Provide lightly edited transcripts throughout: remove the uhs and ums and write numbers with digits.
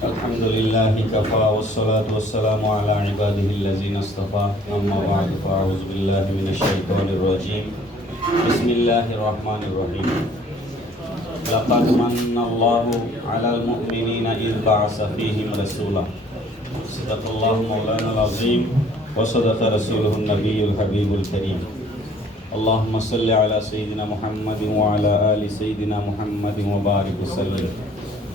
الحمد لله كفى والصلاة والسلام على عباده الذين اصطفى أما بعد فأعوذ بالله من الشيطان الرجيم بسم الله الرحمن الرحيم لقد من الله على المؤمنين إذ بعث فيهم رسولا صدق الله مولانا العظيم وصدق رسوله النبي الحبيب الكريم اللهم صل على سيدنا محمد وعلى آل سيدنا محمد وبارك وسلم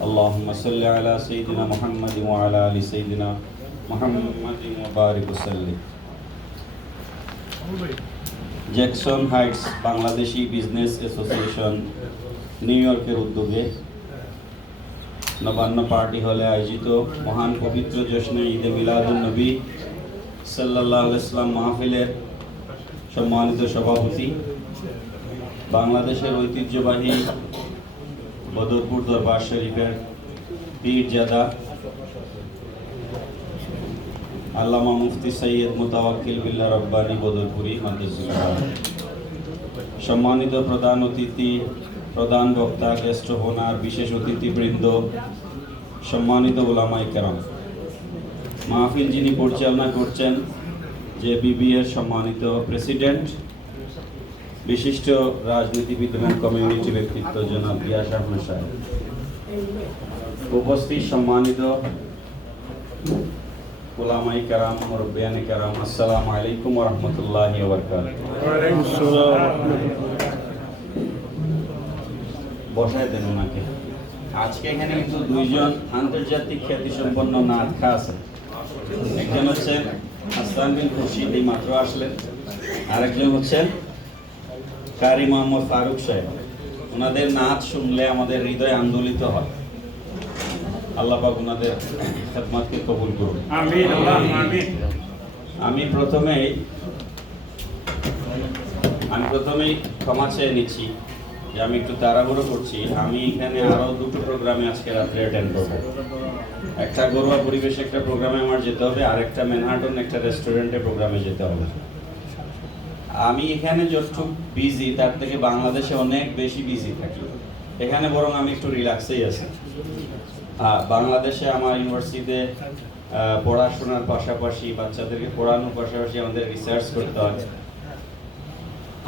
اللهم صل على سيدنا محمد وعلى آل سيدنا محمد وبارك وسلم Jackson Heights Bangladeshi business association নিউ ইয়র্কের উদ্যোগে নবান্ন পার্টি হলে আয়োজিত মহান পবিত্র জশ্নে ঈদে মিলাদুন নবী সাল্লাল্লাহু আলাইহি ওয়াসাল্লাম মাহফিলের সম্মানিত সভাপতি, বাংলাদেশের ঐতিহ্যবাহী বদরপুর দরবার শরীফের পীরজাদা আল্লামা মুফতি সৈয়দ মুতাওয়াক্কিল বিল্লাহ রব্বানী বদরপুরি মাদ্রাসা, সম্মানিত প্রধান অতিথি, প্রধান বক্তা, গেস্ট হোনার, বিশেষ অতিথিবৃন্দ, সম্মানিত উলামায়ে কেরাম, মাহফিল যিনি পরিচালনা করছেন JBB এর সম্মানিত প্রেসিডেন্ট, বিশিষ্ট রাজনীতিবিদ এবং কমিউনিটি ব্যক্তিত্ব জনাব গিয়াস আহমেদ সাহেব, উপস্থিত সম্মানিত উলামায়ে কেরাম, মুরব্বিয়ানে কেরাম, আসসালামু আলাইকুম ওয়া রাহমাতুল্লাহি ওয়া বারাকাতুহু। বসায় দেন ওনাকে। আজকে এখানে কিন্তু দুইজন আন্তর্জাতিক খ্যাতিসম্পন্ন নাট্যকার আছে। একজন হচ্ছেন হাসান বিন খুরশিদ, এই মাত্র আসলেন, আরেকজন হচ্ছেন কারি মোহাম্মদ ফারুক সাহেব। ওনাদের নাচ শুনলে আমাদের হৃদয় আন্দোলিত হয়। আল্লাহ পাক ওনাদের খেদমতকে কবুল করুন। আমিন আল্লাহুম্মা আমিন। আমি প্রথমেই ক্ষমা চেয়ে নিচ্ছি যে আমি একটু তাড়াহুড়ো করছি। আমি এখানে আরো দুটো প্রোগ্রামে আজকে রাত্রে অ্যাটেন্ড করব। একটা ঘরোয়া পরিবেশে একটা প্রোগ্রামে আমার যেতে হবে, আর একটা ম্যানহাটন একটা রেস্টুরেন্টে প্রোগ্রামে যেতে হবে। আমি এখানে যতটুকু বিজি তার থেকে বাংলাদেশে অনেক বেশি বিজি থাকি। এখানে বরং আমি একটু রিল্যাক্সেই আছি। বাংলাদেশে আমার ইউনিভার্সিটিতে পড়াশোনার পাশাপাশি, বাচ্চাদেরকে পড়ানোর পাশাপাশি আমাদের রিসার্চ করতে হয়।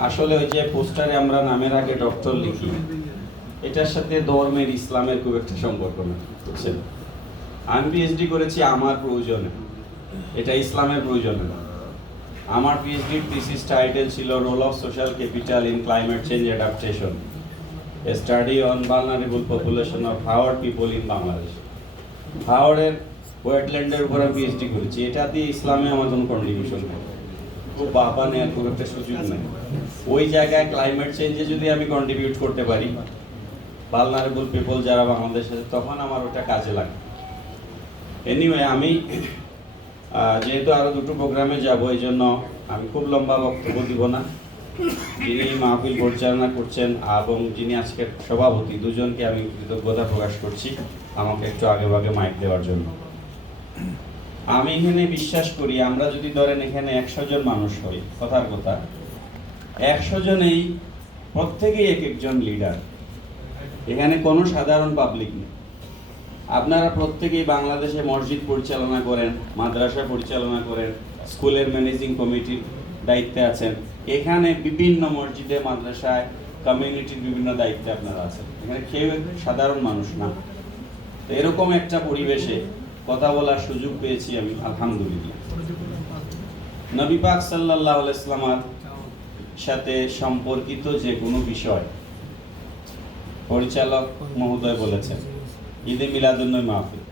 আসলে ওই যে পোস্টারে আমরা নামের আগে ডক্টর লিখি, এটার সাথে ধর্মের, ইসলামের খুব একটা সম্পর্ক না, বুঝছেন? আমি পিএইচডি করেছি আমার প্রয়োজনে, এটা ইসলামের প্রয়োজনে না। আমার পিএইচডি থিসিস টাইটেল ছিল role of social capital in climate change adaptation, a study on vulnerable population of haor people in Bangladesh. হাওড়ের ওয়েটল্যান্ডের উপর আমি পিএইচডি করেছি। এটা দিয়ে ইসলামে আমার কোনো কন্ট্রিবিউশন নেই, খুব বাবা নেওয়ার খুব একটা সুযোগ নেই। ওই জায়গায় ক্লাইমেট চেঞ্জে যদি আমি কন্ট্রিবিউট করতে পারি, ভালনারেবল পিপল যারা বাংলাদেশে, তখন আমার ওটা কাজে লাগে। এনিওয়ে, আমি যেহেতু আরো দুটো প্রোগ্রামে যাব, এই জন্য আমি খুব লম্বা বক্তব্য দিব না। যিনি মাহফিল পরিচালনা করছেন এবং যিনি আজকের সভাপতি, দুজনকে আমি কৃতজ্ঞতা প্রকাশ করছি আমাকে একটু আগে ভাগে মাইক দেওয়ার জন্য। আমি এখানে বিশ্বাস করি, আমরা যদি ধরেন এখানে 100 জন মানুষ হই, কথার কথা 100 জনেই প্রত্যেকেই এক একজন লিডার। এখানে কোনো সাধারণ পাবলিক নেই। আপনারা প্রত্যেকেই বাংলাদেশে মসজিদ পরিচালনা করেন, মাদ্রাসা পরিচালনা করেন, স্কুলের ম্যানেজিং কমিটির দায়িত্বে আছেন। এখানে বিভিন্ন মসজিদে, মাদ্রাসায়, কমিউনিটির বিভিন্ন দায়িত্বে আপনারা আছেন। এখানে কেউ সাধারণ মানুষ না। এরকম একটা পরিবেশে কথা বলার সুযোগ পেয়েছি আমি, আলহামদুলিল্লাহ। নবী পাক সাল্লাল্লাহু আলাইহি ওয়াসাল্লামের সাথে সম্পর্কিত যে কোনো বিষয় পরিচালক মহোদয় বলেছেন, ঈদে মিলাদুন নবী মাহফিল,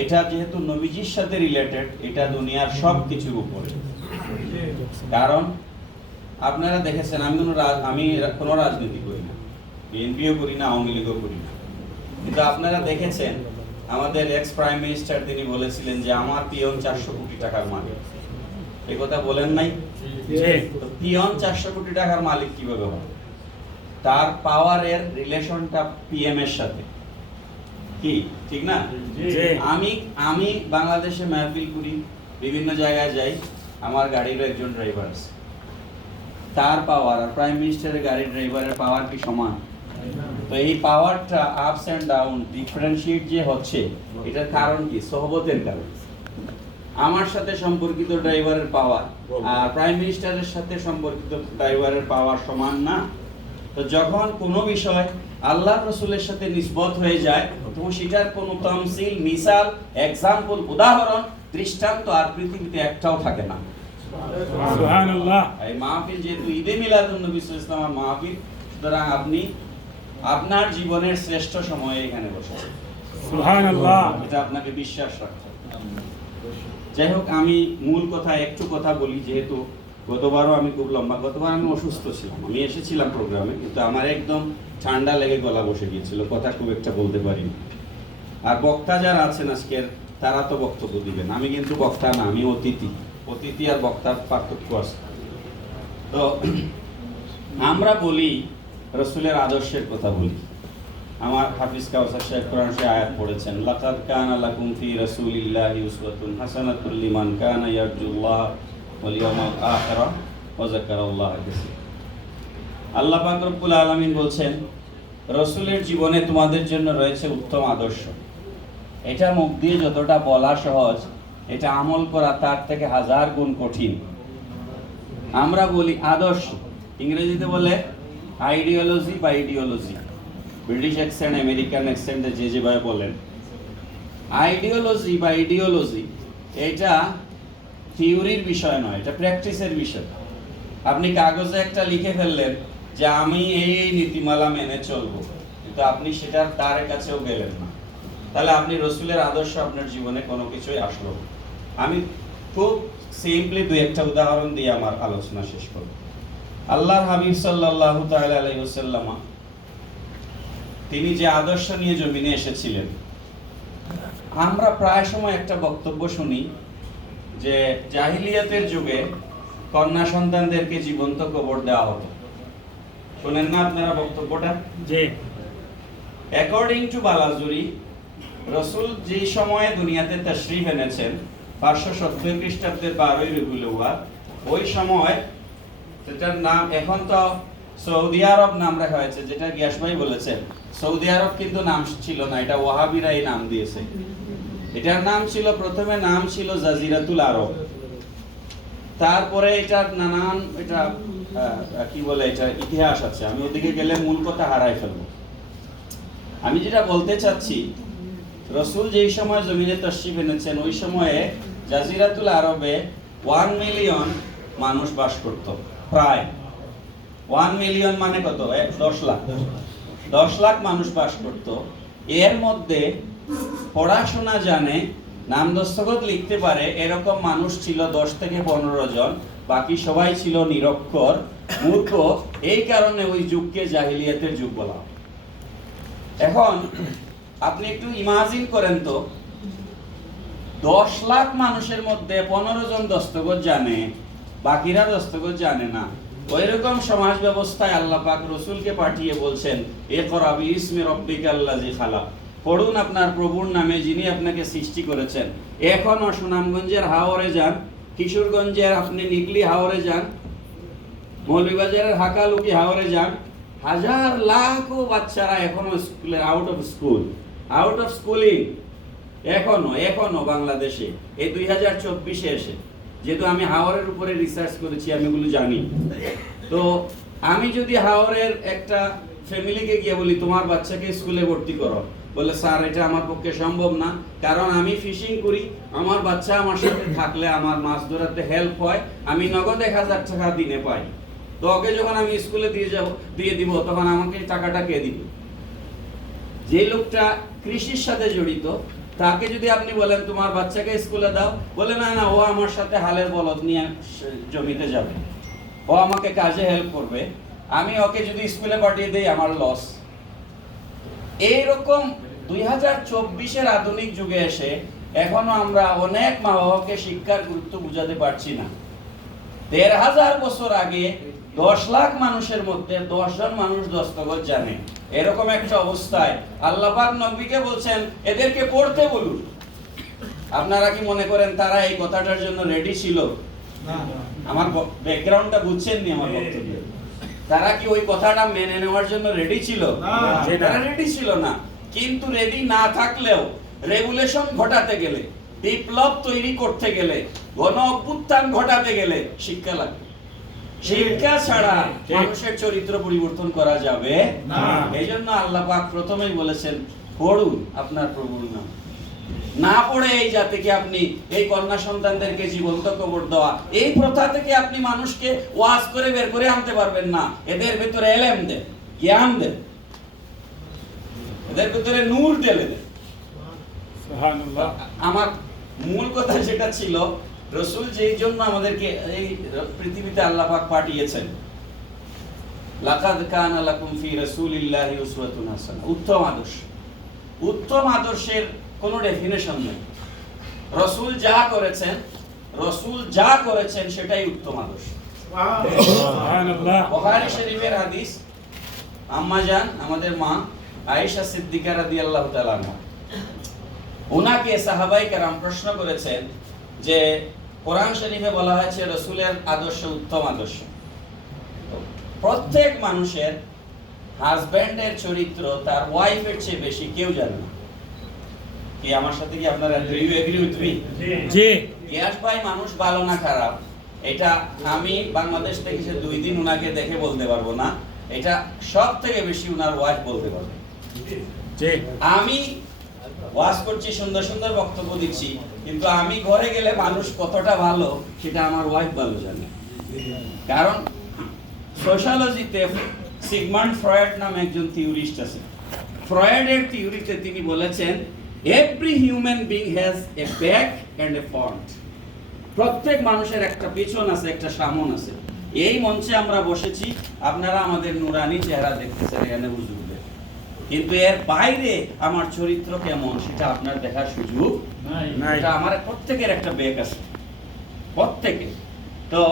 এটা যেহেতু নবীজির সাথে রিলেটেড, এটা দুনিয়ার সব কিছুর উপরে। কারণ আপনারা দেখেছেন, আমি কোনো রাজনীতি করি না, বিএনপিও করি না, আওয়ামী লীগও করি না, কিন্তু আপনারা দেখেছেন আমাদের এক্স প্রাইম মিনিস্টার তিনি বলেছিলেন যে আমার পিয়ন 400 কোটি টাকার মালিক। এই কথা বলেন নাই? পিয়ন 400 কোটি টাকার মালিক কিভাবে হবে? তার পাওয়ারের রিলেশনটা পিএম এর সাথে, কি ঠিক না? আমি বাংলাদেশে মাহফিল করি, বিভিন্ন জায়গায় যাই, আমার গাড়িরও একজন ড্রাইভার আছে। তার পাওয়ার আর প্রাইম মিনিস্টারের গাড়ির ড্রাইভারের পাওয়ার কি সমান? তো এই পাওয়ারটা আপস এন্ড ডাউন ডিফারেন্সিয়েট যে হচ্ছে, এটার কারণ কি? সহবতের কারণ। আমার সাথে সম্পর্কিত ড্রাইভারের পাওয়ার আর প্রাইম মিনিস্টারের সাথে সম্পর্কিত ড্রাইভারের পাওয়ার সমান না। তো যখন কোনো বিষয় আল্লাহ রসুলের সাথে নিসবত হয়ে যায়, তখন সেটার কোনো তামসিল, মিসাল, এক্সাম্পল, উদাহরণ, দৃষ্টান্ত আর পৃথিবীতে একটাও থাকে না। সুবহানাল্লাহ। এই মাহফিল যেহেতু ঈদে মিলাদুন নবী সাল্লাল্লাহু আলাইহি ওয়াসাল্লামের মাহফিল, সুতরাং আপনি আপনার জীবনের শ্রেষ্ঠ সময়ে এখানে বসেছেন। সুবহানাল্লাহ। এটা আপনাকে বিশ্বাস রাখতে হবে। যাই হোক, আমি মূল কথা একটু কথা বলি, যেহেতু গতবারও আমি খুব লম্বা, গতবার আমি অসুস্থ ছিলাম, আমি এসেছিলাম প্রোগ্রামে, কিন্তু আমার একদম ঠান্ডা লেগে গলা বসে গিয়েছিল, কথা খুব একটা বলতে পারিনি। আর বক্তা যারা আছেন আজকের, তারা তো বক্তব্য দিবেন, আমি কিন্তু বক্তা না, আমি অতিথি। অতিথি আর বক্তার পার্থক্য আছে। তো আমরা বলি রসুলের আদর্শের কথা বলি। আমার হাফিজ কাউসার সাহেব কোরআন শরীফে আয়াত পড়েছেন, লাকাদ কানা লাকুম ফি রাসূলিল্লাহি উসওয়াতুন হাসানাতুল লিমান কানা ইয়ারজুল্লাহ ওয়াল ইয়াউমাল আখিরা ওয়া যাকারাল্লাহ কাসীরা। আল্লাহ পাক রব্বুল আলামিন বলছেন, রসুলের জীবনে তোমাদের জন্য রয়েছে উত্তম আদর্শ। এটা মুখ দিয়ে যতটা বলা সহজ, এটা আমল করা তার থেকে 1000 গুণ কঠিন। আমরা বলি আদর্শ, ইংরেজিতে বলে আইডিওলজি বা ইডিওলজি, ব্রিটিশ অ্যাকসেন্ট, আমেরিকান অ্যাকসেন্টে যে যেভাবে বলেন। আইডিওলজি বা ইডিওলজি এটা থিওরির বিষয় নয়, এটা প্র্যাকটিসের বিষয়। আপনি কাগজে একটা লিখে ফেললেন যে আমি এই নীতিমালা মেনে চলবো, কিন্তু আপনি সেটার তার কাছেও গেলেন না, তাহলে আপনি রসুলের আদর্শ আপনার জীবনে কোনো কিছুই আসলো। আমি খুব সিম্পলি দুই একটা উদাহরণ দিয়ে আমার আলোচনা শেষ করব। আল্লাহর হাবিব সাল্লাল্লাহু তাআলা আলাইহি ওয়াসাল্লাম তিনি যে আদর্শ নিয়ে জমিনে এসেছিলেন, আমরা প্রায় সময় একটা বক্তব্য শুনি যে জাহিলিয়াতের যুগে কন্যা সন্তানদেরকে জীবন্ত কবর দেওয়া হতো। শুনেন না আপনারা বক্তব্যটা? জি। অ্যাকর্ডিং টু বালাজুরি, রসুল যে সময়ে দুনিয়াতে তাশরীফ এনেছেন 570 খ্রিস্টাব্দের 12ই রবিউল আউয়াল, ওই সময় সেটার নাম এখন তো সৌদি আরব নাম রাখা হয়েছে, যেটা গিয়াস ভাই বলেছেন। সৌদি আরব কিন্তু নাম ছিল না, এটা ওয়াহাবিরা এই নাম দিয়েছে। এটার নাম ছিল, প্রথমে নাম ছিল জাজিরাতুল আরব, তারপরে এটার নানান এটা কি বলে, এটা ইতিহাস আছে, আমি ওদিকে গেলে মূল কথা হারাই ফেলবো। আমি যেটা বলতে চাচ্ছি, রসুল যেই সময় জমিনে তাশরীফ এনেছেন, ওই সময়ে জাজিরাতুল আরবে 1 মিলিয়ন মানুষ বাস করত। প্রায় 1 মিলিয়ন মানে কত? 10 লাখ। 10 লাখ মানুষ বাস করত। এর মধ্যে পড়াশোনা জানে, নাম দস্তখত লিখতে পারে, এরকম মানুষ ছিল 10 থেকে 15 জন। বাকি সবাই ছিল নিরক্ষর, মূর্খ। এই কারণে ওই যুগকে জাহিলিয়াতের যুগ বলা। এখন আপনি একটু ইমাজিন করেন তো, 10 লাখ মানুষের মধ্যে 15 জন দস্তখত জানে, বাকিরা দস্তখত জানে না। ওইরকম সমাজ ব্যবস্থায় আল্লাহ পাক রসুলকে পাঠিয়ে বলছেন, ইকরা বিইসমি রাব্বিকাল্লাযী খালাক, পড়ুন আপনার প্রভুর নামে যিনি আপনাকে সৃষ্টি করেছেন। এখনো সুনামগঞ্জের হাওরে যান, কিশোরগঞ্জের আপনি নিকলি হাওরে যান, মৌলভীবাজারের হাকালুকি হাওরে যান, হাজার লাখো বাচ্চারা এখনো স্কুলে আউট অফ স্কুলিং এখনো বাংলাদেশে এই 2024-এ এসে। যেহেতু আমি হাওরের উপরে রিসার্চ করেছি, আমি এগুলো জানি। তো আমি যদি হাওরের একটা ফ্যামিলিকে গিয়ে বলি তোমার বাচ্চাকে স্কুলে ভর্তি করো, বলে স্যার এটা আমার পক্ষে সম্ভব না, কারণ আমি ফিশিং করি, আমার বাচ্চা আমার সাথে থাকলে আমার মাছ ধরাতে হেল্প হয়, আমি নগদ 1000 টাকা দিনে পাই। তো ওকে যখন আমি স্কুলে দিয়ে দিব, তখন আমাকে টাকাটা কে দিবে? যে লোকটা কৃষির সাথে জড়িত, তাকে যদি আপনি বলেন তোমার বাচ্চাকে স্কুলে দাও, বলে না না, ও আমার সাথে হালের বলদ নিয়ে জমিতে যাবে, ও আমাকে কাজে হেল্প করবে, আমি ওকে যদি স্কুলে পাঠিয়ে দেই আমার লস। এইরকম 2024-এর আধুনিক যুগে এসে এখনো আমরা অনেক মা বাবাকে শিক্ষার গুরুত্ব বুঝাতে পারছি না। 1500 বছর আগে 10 লাখ মানুষের মধ্যে 10 জন মানুষ দস্তখত জানে। এরকম একটা অবস্থায় আল্লাহ পাক নবীকে বলছেন এদেরকে পড়তে বলুন। আপনারা কি মনে করেন তারা এই কথাটার জন্য রেডি ছিল? না। আমার ব্যাকগ্রাউন্ডটা বুঝছেন নি আমার বক্তব্যে? তারা কি ওই কথাটা মেনে নেওয়ার জন্য রেডি ছিল? তারা রেডি ছিল না। কিন্তু রেডি না থাকলেও রেগুলেশন ঘটাতে গেলে, বিপ্লব তৈরি করতে গেলে, গণ অভ্যুত্থান ঘটাতে গেলে শিক্ষা লাগবে। শিক্ষা ছাড়া মানুষের চরিত্র পরিবর্তন করা যাবে না। এই জন্য আল্লাহ পাক প্রথমেই বলেছেন, পড়ুন আপনার প্রভুর নাম। না পড়ে এই জাতিকে আপনি, এই কন্যা সন্তানদেরকে জীবন্ত কবর দেওয়া, এই প্রথা থেকে আপনি মানুষকে ওয়াজ করে বের করে আনতে পারবেন না। এদের ভিতরে এলেম দেন, জ্ঞান দেন, এদের ভিতরে নূর ঢেলে দেন। সুবহানাল্লাহ। আমার মূল কথা যেটা ছিল, রাসূল যেই জন্য আমাদেরকে এই পৃথিবীতে আল্লাহ পাক পাঠিয়েছেন, লাকাদ কানা লাকুম ফি রাসূলিল্লাহি উসওয়াতুন হাসানাহ, উত্তম আদর্শ। উত্তম আদর্শের কোনো ডেফিনেশন নেই। রাসূল যা করেছেন সেটাই উত্তম আদর্শ। সুবহানাল্লাহ। বুখারী শরীফের হাদিস, আম্মা জান, আমাদের মা আয়েশা সিদ্দিকা রাদিয়াল্লাহু তাআলা আনহা, ওনাকে সাহাবায়ে কেরাম প্রশ্ন করেছেন যে কোরআন শরীফে বলা হয়েছে রাসূলের আদর্শ উত্তম আদর্শ। প্রত্যেক মানুষের হাজবেন্ডের চরিত্র তার ওয়াইফের চেয়ে বেশি কেউ জানে না। কি আমার সাথে কি আপনারা এগ্রি উইথ মি? জি। ইয়াস ভাই মানুষ ভালো না খারাপ এটা আমি বাংলাদেশ থেকে সে 2 দিন উনাকে দেখে বলতে পারবো না। এটা সব থেকে বেশি উনার ওয়াইফ বলতে পারবে। জি। আমি ওয়াজ করছি, সুন্দর সুন্দর বক্তব্য দিচ্ছি, কিন্তু আমি ঘরে গেলে মানুষ কতটা ভালো সেটা আমার ওয়াইফ ভালো জানে। কারণ সোশ্যালজিতে সিগমন্ড ফ্রয়েড নামে একজন থিওরিস্ট আছে। ফ্রয়েডের থিওরিতে তিনি বলেছেন, every human being has a back end A front. প্রত্যেক মানুষের একটা পিছন আছে, একটা সামন আছে। এই মঞ্চে আমরা বসেছি, আপনারা আমাদের নুরানি চেহারা দেখতেছেন এখানে হুজুরদের, কিন্তু এর বাইরে আমার চরিত্র কেমন সেটা আপনার দেখার সুযোগ নাই। এটা আমার প্রত্যেকের একটা ব্যাক আছে, প্রত্যেকে। তো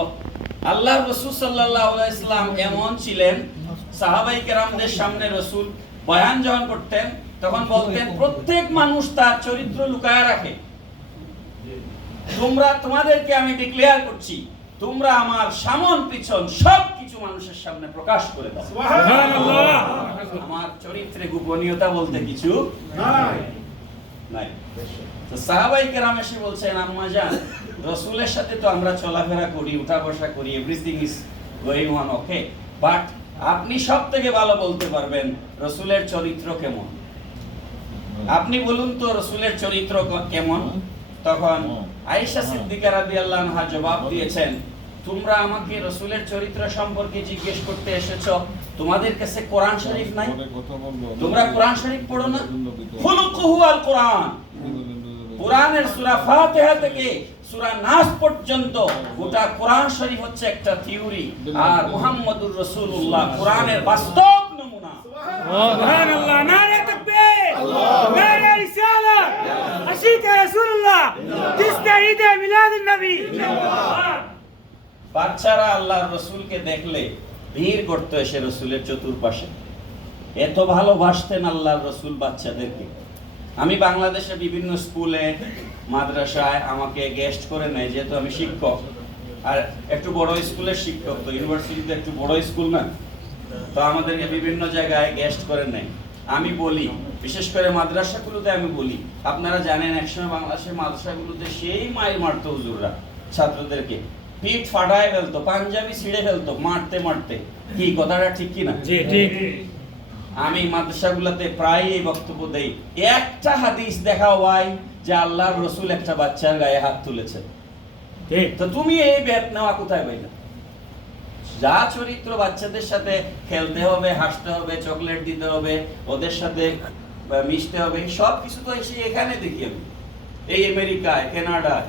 আল্লাহর রাসূল সাল্লাল্লাহু আলাইহি ওয়াসাল্লাম এমন ছিলেন, সাহাবায়ে কেরামদের সামনে রাসূল বয়ান যখন করতেন তখন বলতেন, প্রত্যেক মানুষ তার চরিত্র লুকায় রাখে। তোমাদেরকে আমি ডিক্লেয়ার করছি, তোমরা আমার সামন পিছন সবকিছু মানুষের সামনে প্রকাশ করে দাও। সুবহানাল্লাহ। আমার চরিত্রে গোপনীয়তা বলতে কিছু নাই। তো সাহাবায়ে কেরাম এসে বলছেন, আম্মা জান, রাসূলের সাথে তো আমরা চলাফেরা করি, উঠা বসা করি, everything is going on okay, but আপনি সবথেকে ভালো বলতে পারবেন রাসূলের চরিত্র কেমন। আপনি বলুন তো রাসূলের চরিত্র কেমন। তখন আয়েশা সিদ্দিকা রাদিয়াল্লাহু আনহা জবাব দিয়েছেন, তোমরা আমাকে রাসূলের চরিত্র সম্পর্কে জিজ্ঞেস করতে এসেছো, তোমাদের কাছে কোরআন শরীফ নাই? তোমরা কোরআন শরীফ পড়ো না? খুলুকুহু আল কোরআন। কোরআনের সূরা ফাতিহা থেকে সূরা নাস পর্যন্ত গোটা কোরআন শরীফ হচ্ছে একটা থিওরি, আর মুহাম্মদুর রাসূলুল্লাহ কোরআনের বাস্তব নমুনা। সুবহানাল্লাহ। নারে তাকবীর, নারে রিসালাত, আশিকা রাসূলুল্লাহ, তিস্তা ঈদে মিলাদুন নবী। বাচ্চারা আল্লাহর রাসূলকে দেখলে ভিড় করতে এসে রাসূলের চতুর্পাশে। এত ভালোবাসতেন আল্লাহর রাসূল বাচ্চাদেরকে। আমি বাংলাদেশে বিভিন্ন স্কুলে, মাদ্রাসায় আমাকে গেস্ট করে নেয়, যেহেতু আমি শিক্ষক, আর একটু বড় স্কুলের শিক্ষক, তো ইউনিভার্সিটিতে একটু বড় স্কুল না, তো আমাদেরকে বিভিন্ন জায়গায় গেস্ট করে নেয়। আমি বলি, বিশেষ করে মাদ্রাসাগুলোতে আমি বলি, আপনারা জানেন একসময় বাংলাদেশের মাদ্রাসাগুলোতে সেই মাইর মারতো হুজুররা ছাত্রদেরকে, পিঠ ফাটায় ফেলতো, পাঞ্জাবি ছিঁড়ে ফেলতো মারতে মারতে। কি কথাটা ঠিক কি না? জি ঠিক। আমি মাদ্রাসাগুলোতে প্রায় এই বক্তব্য দেই, একটা হাদিস দেখাও ভাই যে আল্লাহর রাসূল একটা বাচ্চার গায়ে হাত তুলেছে। ঠিক। তো তুমি এই বেত নেওয়া কোথায় পাইলা? যা চরিত্র বাচ্চাদের সাথে খেলতে হবে, হাসতে হবে, চকলেট দিতে হবে, ওদের সাথে মিশতে হবে, সব কিছু তো এসে এখানে দেখি আমি। এই আমেরিকায়, কানাডায়,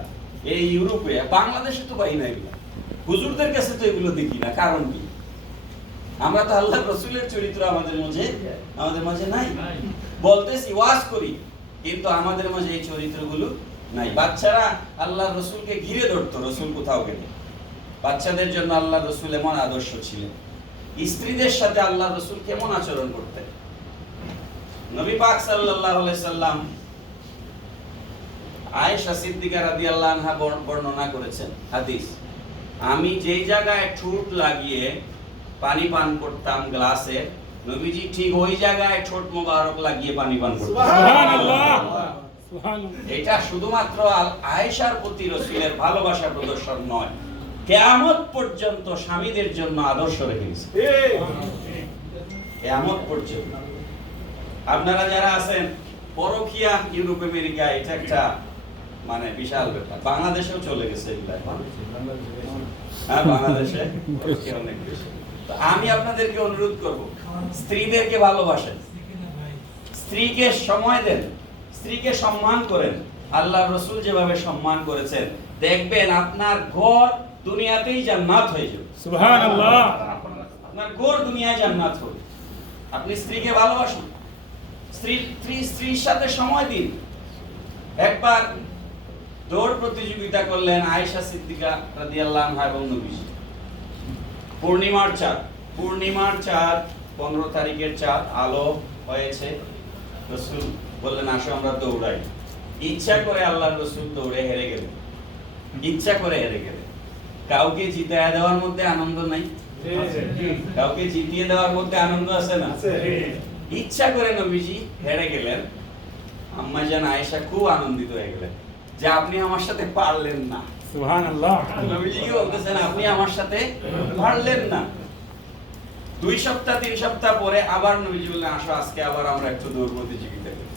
এই ইউরোপে, বাংলাদেশে তো পাই না এগুলো। হুজুরদের কাছে তো এগুলো দেখি না। কারণ কি? আমরা তো আল্লাহর রাসূলের চরিত্র আমাদের মাঝে নাই। বলতেছি, ওয়াজ করি, কিন্তু আমাদের মাঝে এই চরিত্রগুলো নাই। বাচ্চারা আল্লাহর রাসূলকে ঘিরে ধরতো রাসূল কোথাও গেলে। বাচ্চাদের জন্য আল্লাহর রাসূল এমন আদর্শ ছিলেন। স্ত্রীদের সাথে আল্লাহর রাসূল কেমন আচরণ করতেন। নবী পাক সাল্লাল্লাহু আলাইহি সাল্লাম আয়েশা সিদ্দিকা রাদিয়াল্লাহু আনহা বর্ণনা করেছেন হাদিস, আমি যেই জায়গায় ঠোঁট লাগিয়ে পানি পান করতাম গ্লাসে, নবীজি ঠিক ওই জায়গায় ঠোঁট মোবারক লাগিয়ে পানি পান করতেন। সুবহানাল্লাহ, সুবহানাল্লাহ। এটা শুধুমাত্র আয়েশার প্রতি রাসূলের ভালোবাসা প্রদর্শন নয়, কিয়ামত পর্যন্ত স্বামীদের জন্য আদর্শ রেখে গেছে। কিয়ামত পর্যন্ত। আপনারা যারা আছেন পরকীয়া ইউরোপ আমেরিকা, এটা একটা মানে বিশাল ব্যাপার। বাংলাদেশেও চলে গেছে এগুলা। হ্যাঁ, বাংলাদেশে পরকীয়া অনেক বেশি। তো আমি আপনাদেরকে অনুরোধ করব, স্ত্রীদেরকে ভালোবাসেন, স্ত্রীকে সময় দেন, স্ত্রীকে সম্মান করেন। আল্লাহ রাসূল যেভাবে সম্মান করেছেন, দেখবেন আপনার ঘর দুনিয়াতেই জান্নাত হয়ে যাবে। সুবহানাল্লাহ। আপনার ঘর দুনিয়ায় জান্নাত হবে। আপনি স্ত্রীকে ভালোবাসুন, স্ত্রীর সাথে সময় দিন। একবার দৌড় প্রতিযোগিতা করলেন আয়েশা সিদ্দিকা রাদিয়াল্লাহু আনহা এবং নবীজি। পূর্ণিমার চাঁদ 15 তারিখের চাঁদ, আলো হয়েছে। রাসূল বললেন, আসো আমরা দৌড়াই। ইচ্ছা করে আল্লাহর রাসূল দৌড়ে হেরে গেলেন, ইচ্ছা করে হেরে গেলেন। কাউকে জিতায়া দেওয়ার মধ্যে আনন্দ নাই? কাউকে জিতিয়ে দেওয়ার মধ্যে আনন্দ আছে না? ইচ্ছা করে নবীজি হেরে গেলেন। আম্মা জান আয়েশা খুব আনন্দিত হয়ে গেলেন যে আপনি আমার সাথে পারলেন না। সুবহানাল্লাহ। নবীজি কি বলতেছেন? আপনি আমার সাথে পারলেন না। 2 সপ্তাহ 3 সপ্তাহ পরে আবার নবীজি বললেন, আসো আজকে আবার আমরা একটু দৌড় প্রতিযোগিতা করি।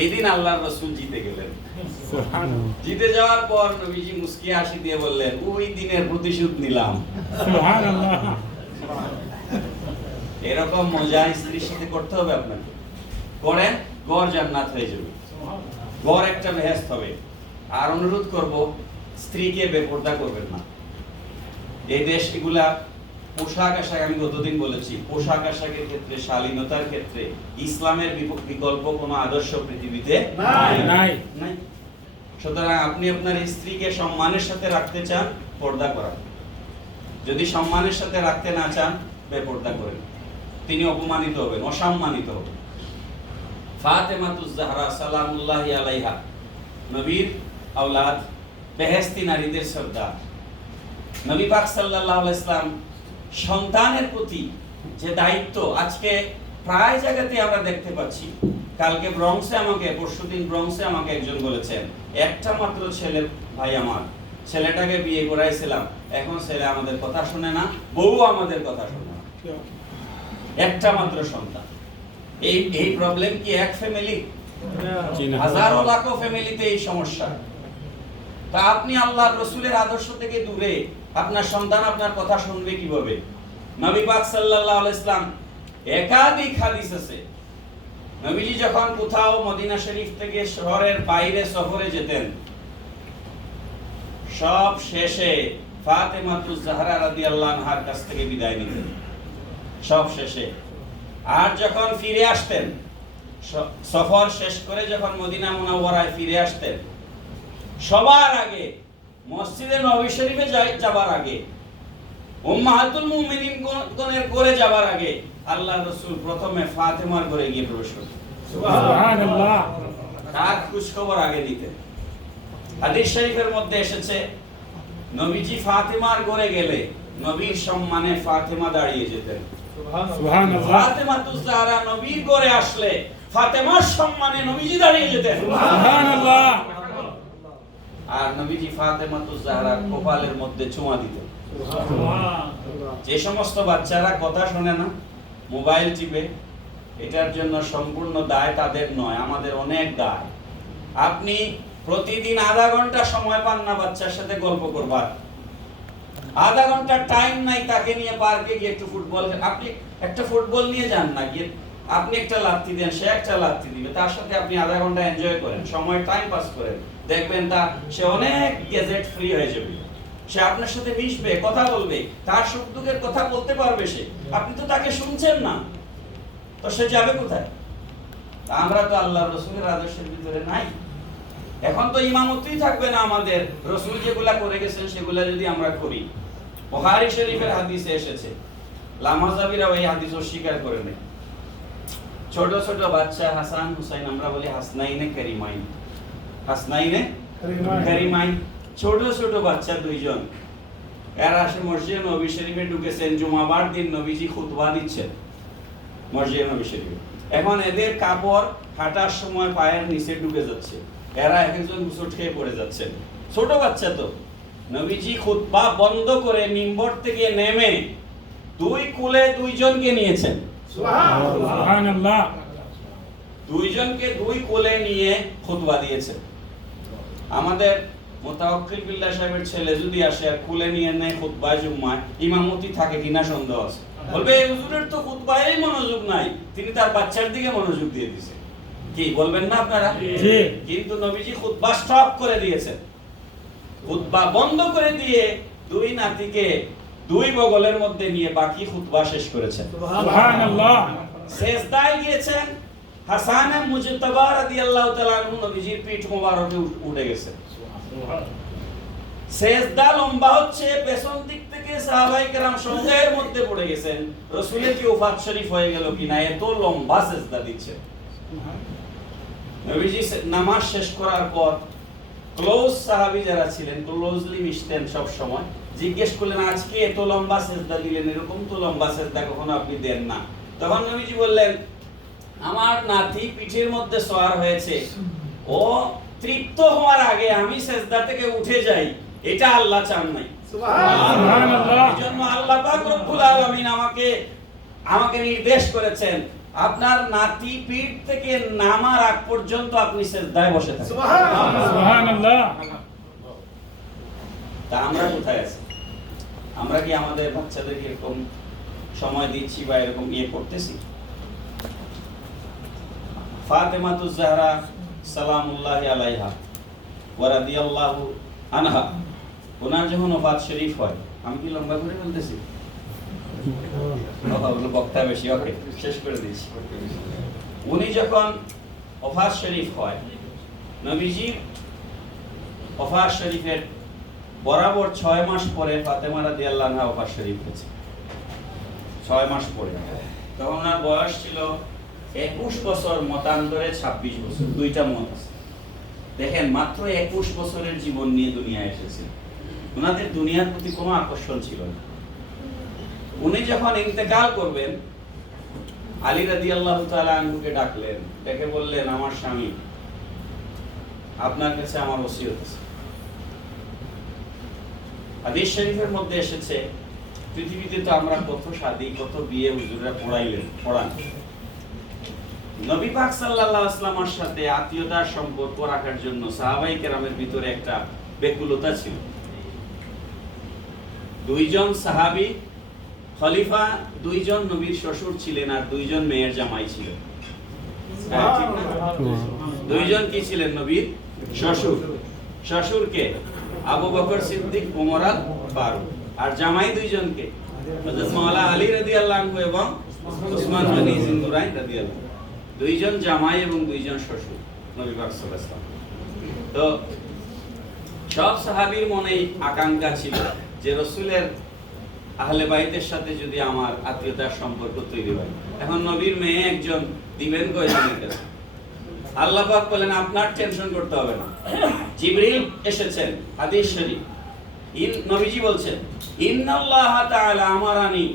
এই দিন আল্লাহর রাসূল জিতে গেলেন। সুবহানাল্লাহ। জিতে যাওয়ার পর নবীজি মুস্কি হাসি দিয়ে বললেন, ওই দিনের প্রতিশোধ নিলাম। সুবহানাল্লাহ। এরকম মজা স্ত্রীর সাথে করতে হবে আপনাকে। করেন, ঘর জান্নাত হয়ে যাবে, ঘর একটা বেহেশত হবে। আর অনুরোধ করব, স্ত্রীকে বেপরদা করবেন না। এই দেশ এগুলা পোশাক আশাক, আমি গতদিন বলেছি, পোশাক আশাকের ক্ষেত্রে, শালীনতার ক্ষেত্রে ইসলামের বিকল্প কোনো আদর্শ পৃথিবীতে নাই। নাই। সুতরাং আপনি আপনার স্ত্রীকে সম্মানের সাথে রাখতে চান, পর্দা করান। যদি সম্মানের সাথে রাখতে না চান, বেপরদা করেন। তিনি অপমানিত হবেন, অসম্মানিত হবেন। ফাতেমাতুজ জাহরা সালামুল্লাহি আলাইহা, নবীর আওলাদ, বেহেশতি নারীদের সর্দার। নবী পাক সাল্লাল্লাহু আলাইহি ওয়াসাল্লাম সন্তানের প্রতি যে দায়িত্ব আজকে প্রায় জায়গাতে আমরা দেখতে পাচ্ছি। কালকে ব্রঙ্কসে আমাকে, পরশুদিন ব্রঙ্কসে আমাকে একজন বলেছেন, একটা মাত্র ছেলে ভাই আমার, ছেলেটাকে বিয়ে করাইছিলাম, এখন ছেলে আমাদের কথা শুনে না, বউ আমাদের কথা শুনে না। একটা মাত্র সন্তান। এই প্রবলেম কি এক ফ্যামিলি? হাজারো লাখো ফ্যামিলিতে এই সমস্যা। তা আপনি আল্লাহর রাসূলের আদর্শ থেকে দূরে, আপনার সন্তান আপনার কথা শুনবে কিভাবে? নবী পাক সাল্লাল্লাহু আলাইহি ওয়াসাল্লাম একাধিক হাদিস আছে, নবীজি যখন কোথাও মদিনা শরীফ থেকে শহরের বাইরে সফরে যেতেন, সব শেষে ফাতেমাতুজ জাহরা রাদিয়াল্লাহু আনহার কাছ থেকে বিদায় নিতেন, সব শেষে। আর যখন ফিরে আসতেন, সফর শেষ করে যখন মদিনা মুনাওয়ারায় ফিরে আসতেন, সবার আগে মসজিদে নববী শরীফে যাবার আগে, উম্মাহাতুল মুমিনিন গণের ঘরে যাবার আগে আল্লাহর রাসূল প্রথমে ফাতেমার ঘরে গিয়ে প্রবেশ করতেন। সুবহানাল্লাহ। তার খোঁজ খবর আগে দিতেন। হাদিস শরীফের মধ্যে এসেছে, নবীজি ফাতেমার ঘরে গেলে নবীর সম্মানে ফাতেমা দাঁড়িয়ে যেতেন। সুবহানাল্লাহ। ফাতেমাতুজ জাহরা নবীর ঘরে আসলে ফাতেমার সম্মানে নবীজি দাঁড়িয়ে যেতেন। সুবহানাল্লাহ। আর নবীজি ফাতেমাতুজ জাহরার কপালের মধ্যে চুমা দিতেন। যে সমস্ত বাচ্চারা কথা শোনে না, মোবাইল টিপে, এটার জন্য সম্পূর্ণ দায় তাদের নয়, আমাদের অনেক দায়। আপনি প্রতিদিন আধা ঘন্টা সময় পান না বাচ্চার সাথে গল্প করবার, আধা ঘন্টা টাইম নাই তাকে নিয়ে পার্কে গিয়ে একটু ফুটবল, আপনি একটা ফুটবল নিয়ে যান না, গিয়ে আপনি একটা লাথি দেন, সে একটা লাথি দিবে, তার সাথে আপনি আধা ঘন্টা এনজয় করেন, সময় টাইম পাস করেন, দেখবেন সে অনেক গ্যাজেট ফ্রি হয়ে যাবে। সে আপনার সাথে মিশবে, কথা বলবে, তার সুখ দুঃখের কথা বলতে পারবে সে। আপনি তো তাকে শুনছেন না, তো সে যাবে কোথায়? আমরা তো আল্লাহর রাসূলের আদর্শের ভিতরে নাই। এখন তো ইমামতি থাকবে না আমাদের, রাসূল যেগুলা করে গেছেন সেগুলা যদি আমরা করি। বুখারী শরীফের হাদিসে এসেছে, লামাযাবিরা এই হাদিস অস্বীকার করে নেয়। ছোট ছোট বাচ্চা হাসান হুসাইন, আমরা বলি হাসনাইনে কারিমাইন, হাসনাইনে কারিমাইন, ছোট ছোট বাচ্চা দুইজন, এরা আসে মসজিদে নবী শরীফে ঢুকেছেন, জুমাবার দিন নবীজি খুতবা দিচ্ছেন মসজিদে নবী শরীফে। এখন এদের কাপড় হাঁটার সময় পায়ের নিচে ঢুকে যাচ্ছে, এরা এক একজন হুঁচট খেয়ে পড়ে যাচ্ছেন, ছোট বাচ্চা তো। নবীজি খুতবা বন্ধ করে মিম্বর থেকে নেমে দুই কুলে দুইজনকে নিয়েছেন, সুবহানাল্লাহ। দুইজনকে দুই কোলে নিয়ে খুতবা দিয়েছেন। আমাদের মুতাওয়াক্কিল বিল্লাহ সাহেবের ছেলে যদি আসে আর কোলে নিয়ে নেয় খুতবা জুম্মায়, ইমামতি থাকে কিনা সন্দেহ আছে। বলবে এই হুজুরের তো খুতবায় মনোযোগ নাই, তিনি তার বাচ্চার দিকে মনোযোগ দিয়ে দিয়েছেন। কি বলবেন না আপনারা? জি। কিন্তু নবীজি খুতবা স্টপ করে দিয়েছেন, খুতবা বন্ধ করে দিয়ে দুই নাতিকে দুই বগলের মধ্যে নিয়ে বাকি খুতবা শেষ করেছেন। সুবহানাল্লাহ। সেজদায় গিয়েছেন, হাসান মুজতবা রাদিয়াল্লাহু তাআলা আনহু নবীজির পিঠ মোবারকে উঠে গেছে। সেজদা লম্বা হচ্ছে, পেছন দিক থেকে সাহাবায়ে কেরাম সঙ্গের মধ্যে পড়ে গেছেন, রাসূলের কি ওফাত শরীফ হয়ে গেল কিনা, এত লম্বা সেজদা দিচ্ছে। নবীজি নামাজ শেষ করার পর ক্লোজ সাহাবী যারা ছিলেন, ক্লোজলি মিশতেন সব সময়, জিজ্ঞেস করলেন আজকে এত লম্বা সেজদা দিলেন, এরকম তো লম্বা সেজদা কখনো আপনি দেন না। তখন নবীজি বললেন আমার নাতি পিঠের মধ্যে সওয়ার হয়েছে, ও তৃপ্ত হওয়ার আগে আমি সেজদা থেকে উঠে যাই, এটা আল্লাহ চান নাই। সুবহানাল্লাহ। এজন্য আল্লাহ পাক রব্বুল আলামিন আমাকে নির্দেশ করেছেন আপনার নাতি পিঠ থেকে নামার আগ পর্যন্ত আপনি সেজদায় বসে থাকেন। সুবহানাল্লাহ। তা আমরা কোথায় আছি? আমরা কি আমাদের বাচ্চাদেরকে এরকম সময় দিচ্ছি বা এরকম ইয়ে করতেছি? ফাতেমাতুজ জাহরা সালামুল্লাহি আলাইহা ওয়া রাদিয়াল্লাহু আনহা, ওনার যখন ওফাত শরীফ হয়, আমি কি লম্বা করে বলতেছি? বক্তা বেশি, ওকে শেষ করে দিয়েছি। উনি যখন ওফাত শরীফ হয়, নবীজির ওফাত শরীফের বরাবর 6 মাস পরে ফাতেমা রাদিয়াল্লাহু আনহা ওফাত শরীফ হয়েছে। 6 মাস পরে, তখন ওনার বয়স ছিল 21 বছর, মতান্তরে 26 বছর, দুইটা মত আছে। দেখেন মাত্র 21 বছরের জীবন নিয়ে দুনিয়ায় এসেছে, ওনাদের দুনিয়ার প্রতি কোনো আকর্ষণ ছিল না। উনি যখন ইন্তেকাল করবেন, আলী রাদিয়াল্লাহু তাআলা আনহুকে ডাকলেন, ডেকে বললেন আমার স্বামী, আপনার কাছে আমার ওসিয়ত আছে। হাদিস শরীফের মধ্যে এসেছে, পৃথিবীতে তো আমরা কত শাদী কত বিয়ে হুজুররা পড়ান, নবী পাক সাল্লাল্লাহু আলাইহি ওয়াসাল্লামের সাথে আত্মীয়তার সম্পর্ক রাখার জন্য সাহাবায়ে কেরামের ভিতরে একটা ব্যাকুলতা ছিল। দুইজন সাহাবী খলিফা, দুইজন নবীর শ্বশুর ছিলেন আর দুইজন মেয়ের জামাই ছিল। ঠিক না? দুইজন কি ছিলেন? নবীর শ্বশুর। শ্বশুরকে আবু বকর সিদ্দিক, ওমর আল ফারুক, আর জামাই দুইজনকে হযরত মাওলানা আলী রাদিয়াল্লাহু আনহু এবং উসমান গনি জিন্নুরাইন রাদিয়াল্লাহু আনহু। দুইজন জামাই এবং দুইজন শ্বশুর নবী পাক সাল্লাল্লাহু আলাইহি ওয়াসাল্লাম। তো সব সাহাবীর মনেই আকাঙ্ক্ষা ছিল যে রাসূলের আহলে বাইতের সাথে যদি আমার আত্মীয়তার সম্পর্ক তৈরি হয়। এখন নবীর মেয়ে একজন, দিবেন কয়জনের কাছে? আল্লাহ পাক বলেন আপনার টেনশন করতে হবে না, জিবরিল এসেছেন। হাদিস শরীফ নবীজি বলছেন ইন্নাল্লাহ তাআলা আমারানি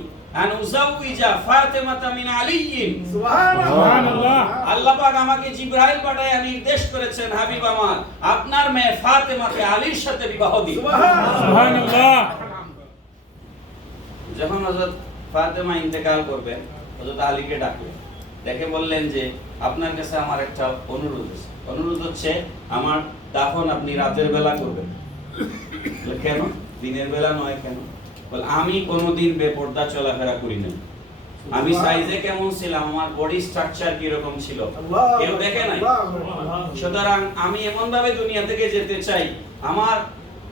আন উযাওইজা ফাতিমাতা মিন আলিয়্যিন। সুবহানাল্লাহ। আল্লাহ পাক আমাকে জিবরাইল পাঠায় নির্দেশ করেছেন, হাবিব আমার, আপনার মেয়ে ফাতেমাকে আলীর সাথে বিবাহ দিন। সুবহানাল্লাহ। যখন হযরত ফাতেমা ইন্তেকাল করবেন, হযরত আলীকে ডাকলেন, ডেকে বললেন যে আপনার কাছে আমার একটা অনুরোধ আছে। অনুরোধ হচ্ছে আমার দাফন আপনি রাতের বেলা করবেন। কেন? দিনের বেলা নয় কেন? বল আমি কোনোদিন বেপরদা চলাফেরা করি না, আমি সাইজে কেমন ছিলাম, আমার বডি স্ট্রাকচার কি রকম ছিল কেউ দেখে নাই। সুতরাং আমি এমন ভাবে দুনিয়া থেকে যেতে চাই, আমার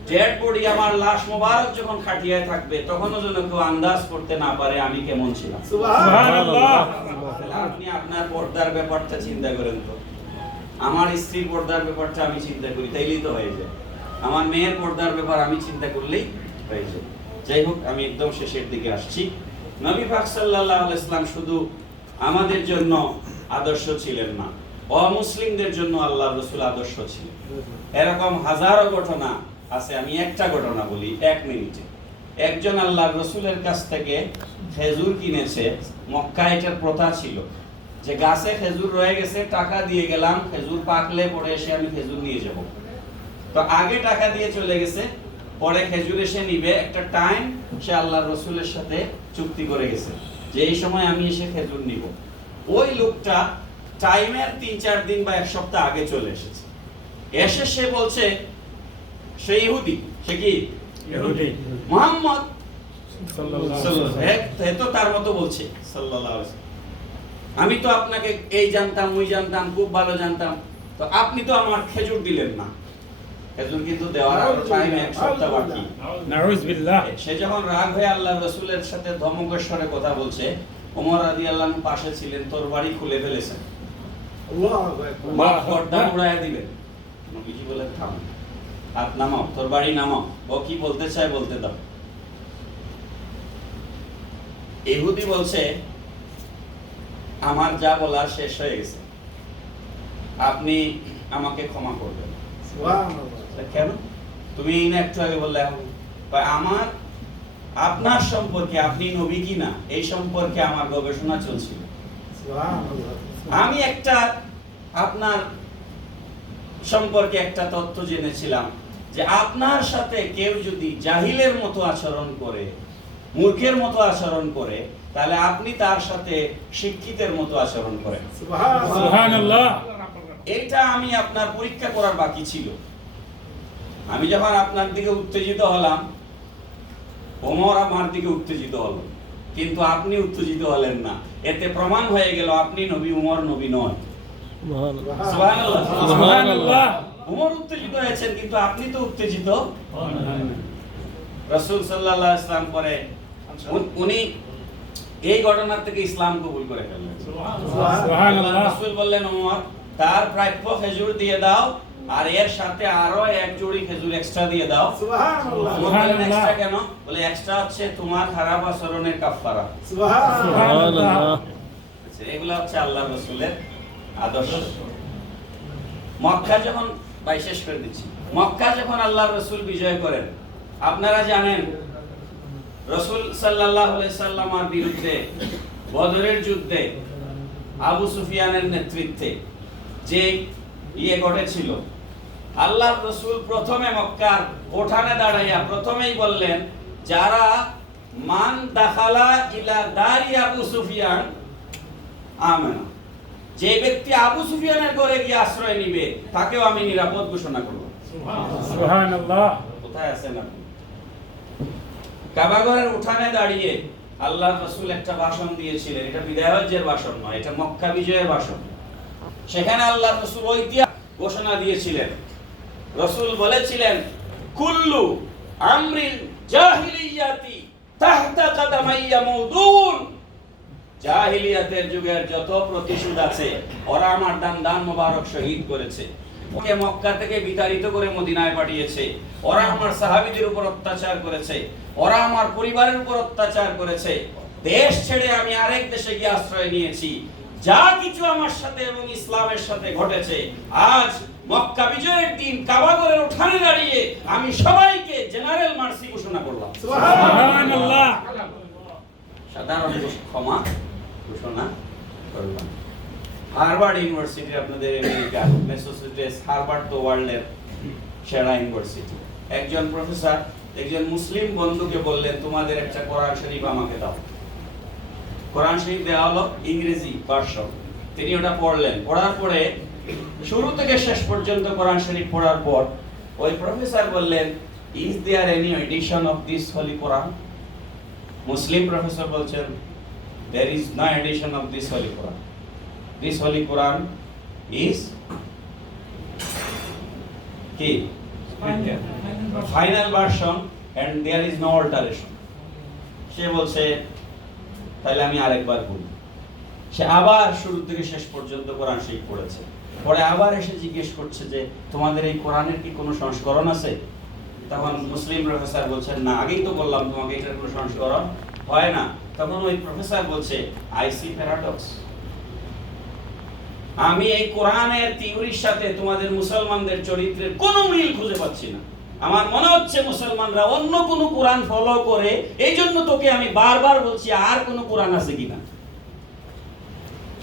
ডেড বডি, আমার লাশ মোবারক যখন খাটিয়ায় থাকবে তখনও যেন কেউ আন্দাজ করতে না পারে আমি কেমন ছিলাম। সুবহানাল্লাহ। আপনি আপনার পর্দার ব্যাপারটা চিন্তা করেন তো, আমার স্ত্রীর পর্দার ব্যাপারটা আমি চিন্তা করি, তাইলেই তো হয়ে যায়। আমার মেয়ের পর্দার ব্যাপার আমি চিন্তা করলেই হয়ে যায়। যাই হোক, আমি একদম শেষের দিকে আসছি। নবী পাক সাল্লাল্লাহু আলাইহি ওয়াসাল্লাম শুধু আমাদের জন্য আদর্শ ছিলেন না, অমুসলিমদের জন্য আল্লাহর রাসূল আদর্শ ছিলেন। এরকম হাজারো ঘটনা আছে, আমি একটা ঘটনা বলি 1 মিনিটে। একজন আল্লাহর রাসূলের কাছ থেকে খেজুর কিনেছে। মক্কায় এটার প্রথা ছিল যে গাছে খেজুর রয়ে গেছে, টাকা দিয়ে গেলাম, খেজুর পাকলে পরে এসে আমি খেজুর নিয়ে যাব। তো আগে টাকা দিয়ে চলে গেছে, পরে খেজুর এসে নিবে, একটা টাইম সে আল্লাহর রাসূলের সাথে চুক্তি করে গেছে যে এই সময় আমি এসে খেজুর নিব। ওই লোকটা টাইমের 3-4 দিন বা এক সপ্তাহ আগে চলে এসেছে। এসে সে বলছে সে ইহুদি। সে কি ইহুদি। মুহাম্মদ সাল্লাল্লাহু সাল্লাল্লাহু আলাইহি ওয়াসাল্লাম। এ তো তার মতো বলছে সাল্লাল্লাহু আলাইহি ওয়াসাল্লাম। আমি তো আপনাকে এই জানতাম, ওই জানতাম, খুব ভালো জানতাম, তো আপনি তো আমার খেজুর দিলেন না। খেজুর কিন্তু দেওয়ার টাইম এক সপ্তাহ বাকি। নাউযুবিল্লাহ। সে যখন রাগ হয়ে আল্লাহর রাসূলের সাথে ধমকের স্বরে কথা বলছে, ওমর রাদিয়াল্লাহু আনহু পাশে ছিলেন, তোর বাড়ি খুলে ফেলেছেন, বা পর্দা উড়াইয়া দিবেন। নবীজি বলে থাম, হাত নামাও, তোর বাড়ি নামাও, ও কি বলতে চায় বলতে দাও। ইহুদি বলছে আমার যা বলার শেষ হয়ে গেছে, আপনি আমাকে ক্ষমা করবেন। কেন? তুমি এই না একটু আগে বললে আমার আপনার সম্পর্কে, আপনি নবী কিনা এই সম্পর্কে আমার গবেষণা চলছিল। আমি একটা আপনার সম্পর্কে একটা তথ্য জেনেছিলাম যে আপনার সাথে কেউ যদি জাহিলের মতো আচরণ করে, মূর্খের মতো আচরণ করে, তাহলে আপনি তার সাথে শিক্ষিতের মতো আচরণ করেন। সুবহানাল্লাহ। এটা আমি আপনার পরীক্ষা করার বাকি ছিল। আমি যখন আপনার দিকে উত্তেজিত হলাম, ওমর আমার দিকে উত্তেজিত হলো, কিন্তু আপনি উত্তেজিত হলেন না। এতে প্রমাণ হয়ে গেল আপনি নবী, ওমর নবী নয়। সুবহানাল্লাহ। সুবহানাল্লাহ। ওমর উত্তেজিত হয়েছেন, কিন্তু আপনি তো উত্তেজিত। রাসূল সাল্লাল্লাহু আলাইহি ওয়াসাল্লাম পরে উনি এই ঘটনা থেকে ইসলাম কবুল করে ফেললেন। সুবহানাল্লাহ। রাসূল বললেন, ওমর তার প্রাপ্য খেজুর দিয়ে দাও, আর এর সাথে আরো এক জোড়ি খেজুর এক্সট্রা দিয়ে দাও। সুবহানাল্লাহ। এক্সট্রা কেন? বলে এক্সট্রা হচ্ছে তোমার খারাপ আচরণের কাফারা। সুবহানাল্লাহ। আচ্ছা, এগুলো হচ্ছে আল্লাহর রাসূলের আদর্শ। মক্কা যখন শেষ করে দিচ্ছি, মক্কা যখন আল্লাহর রাসূল বিজয় করেন, আপনারা জানেন রাসূল সাল্লাল্লাহু আলাইহি সাল্লামের বিরুদ্ধে বদরের যুদ্ধে আবু সুফিয়ানের নেতৃত্বে যে ঘটেছিল, আল্লাহর রাসূল প্রথমে মক্কার ওঠানে দাঁড়াইয়া প্রথমেই বললেন, যারা মান দাখালা ইলা দারি আবু সুফিয়ান আমানা, যে ব্যক্তি আবু সুফিয়ানের ঘরে গিয়ে আশ্রয় নিবে তাকেও আমি নিরাপদ ঘোষণা করব। সুবহানাল্লাহ। কোথায় আছেন আপনি? কাবা ঘরের উঠানে দাঁড়িয়ে আল্লাহর রাসূল একটা ভাষণ দিয়েছিলেন। এটা বিদায় হজ্জের ভাষণ নয়, এটা মক্কা বিজয়ের ভাষণ। সেখানে আল্লাহর রাসূল ঐতিহাসিক ঘোষণা দিয়েছিলেন। রাসূল বলেছিলেন, কুল্লু আমরিল জাহিলিয়াতি তাহতা কাদামাইয়া মাউদুন, জাহিলিয়াতের যুগের যত প্রতিশোধ আছে ওরা আমার দান মোবারক শহীদ করেছে, ওকে মক্কা থেকে বিতাড়িত করে মদিনায় পাঠিয়েছে, ওরা আমার সাহাবীদের উপর অত্যাচার করেছে, ওরা আমার পরিবারের উপর অত্যাচার করেছে, দেশ ছেড়ে আমি আরেক দেশে গিয়ে আশ্রয় নিয়েছি, যা কিছু আমার সাথে এবং ইসলামের সাথে ঘটেছে, আজ মক্কা বিজয়ের দিন কাবা ঘরের উঠানে দাঁড়িয়ে আমি সবাইকে জেনারেল মার্সি ঘোষণা করলাম। সুবহানাল্লাহ। সাধারণ ক্ষমা ঘোষণা করলাম। হার্ভার্ড ইউনিভার্সিটি, আপনাদের আমেরিকা ম্যাসাচুসেটস, হার্ভার্ড তো ওয়ার্ল্ডের সেরা ইউনিভার্সিটি। একজন প্রফেসর একজন মুসলিম বন্ধুকে বললেন, তোমাদের একটা কোরআন শরীফ আমাকে দাও। কোরআন শরীফ দেওয়া হলো, ইংরেজি ভার্সন। তিনি ওটা পড়লেন। পড়ার পরে শুরু থেকে শেষ পর্যন্ত কোরআন শরীফ পড়ার পর ওই প্রফেসর বললেন, is there any edition of this holy Quran? Muslim professor বলছেন, there is no edition of this holy Quran. This holy Quran is কি? Final version and there is no alteration. সে বলছে, তাহলে আমি আরেকবার পড়ি। সে আবার শুরু থেকে শেষ পর্যন্ত কোরআন শরীফ পড়েছে। পরে আবার এসে জিজ্ঞেস করছে যে তোমাদের এই কোরআনের কি কোনো সংস্করণ আছে? তখন মুসলিম প্রফেসর বলছেন, না, আগেই তো বললাম তোমাকে এটার কোনো সংস্করণ হয় না। তখন ওই প্রফেসর বলছে, আই সি প্যারাডক্স, আমি এই কোরআনের থিওরির সাথে তোমাদের মুসলমানদের চরিত্রের কোনো মিল খুঁজে পাচ্ছি না। আমার মনে হচ্ছে মুসলমানরা অন্য কোন কোরআন ফলো করে, এই জন্য তোকে আমি বারবার বলছি আর কোন কোরআন আছে কিনা,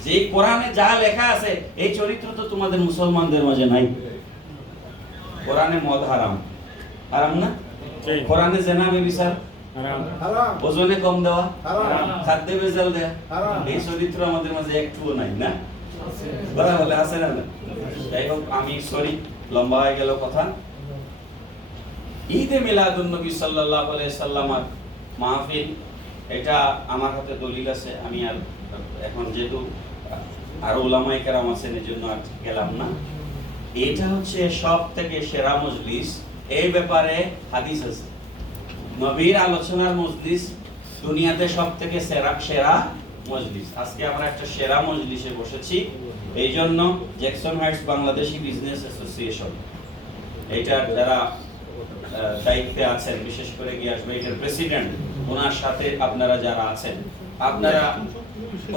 যে কোরআনে যা লেখা আছে এই চরিত্র তো তোমাদের মুসলমানদের মাঝে নাই। কোরআনে মদ হারাম, হারাম না? কোরআনে জেনা বেবিচার হারাম, ওজনে কম দেওয়া, হারাম, খাদ্যে ভেজাল দেয়া, হারাম। এই চরিত্র আমাদের মাঝে একটুও নাই, না? বলা বলে আছে না? যাই হোক, আমি সরি, লম্বা হয়ে গেল কথা। ঈদে মিলাদুন নবী সাল্লাল্লাহু আলাইহি সাল্লামের মাহফিল, এটা আমার হাতে দলিল আছে। আমি আর এখন যেহেতু আর উলামায়ে কেরাম আছেন এজন্য আর গেলাম না। এটা হচ্ছে সব থেকে সেরা মজলিস, এই ব্যাপারে হাদিস আছে। নবীর আলোচনার মজলিস দুনিয়াতে সব থেকে সেরা মজলিস। আজকে আমরা একটা সেরা মজলিসে বসেছি, এই জন্য Jackson Heights Bangladeshi business association, এইটার যারা দায়িত্বে আছেন, বিশেষ করে গিয়াস ভাই এটার প্রেসিডেন্ট, ওনার সাথে আপনারা যারা আছেন, আপনারা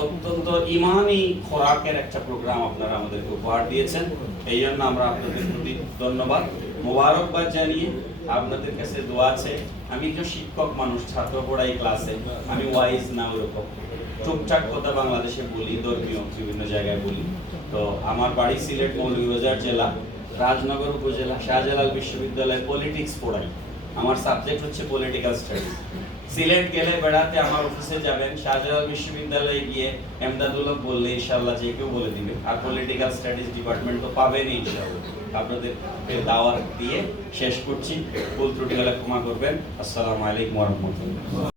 অত্যন্ত ইমানি খোরাকের একটা প্রোগ্রাম আপনারা আমাদেরকে উপহার দিয়েছেন। এই জন্য আমরা আপনাদের প্রতি ধন্যবাদ, মোবারকবাদ জানিয়ে আপনাদের কাছে দোয়া আছে। আমি তো শিক্ষক মানুষ, ছাত্র পড়াই ক্লাসে, আমি ওয়াইজ না ওরকম, টুকটাক কথা বাংলাদেশে বলি, ধর্মীয় বিভিন্ন জায়গায় বলি। তো আমার বাড়ি সিলেট মৌলভীবাজার জেলা, রাজনগর উপজেলা, শাহজালাল বিশ্ববিদ্যালয়ে পলিটিক্স পড়াই। আমার সাবজেক্ট হচ্ছে পলিটিক্যাল স্টাডিজ। সিলেট গেলে বেড়াতে আমার অফিসে যাবেন, শাহজালাল বিশ্ববিদ্যালয়ে গিয়ে এমদাদুল হক বললে ইনশাআল্লাহ যে কেউ বলে দিবে। আর পলিটিক্যাল স্টাডিজ ডিপার্টমেন্ট তো পাবেনই ইনশাআল্লাহ। আপনাদেরকে দাওয়াত দিয়ে শেষ করছি, ভুল ত্রুটি হলে ক্ষমা করবেন। আসসালামু আলাইকুম ওয়া রাহমাতুল্লাহ।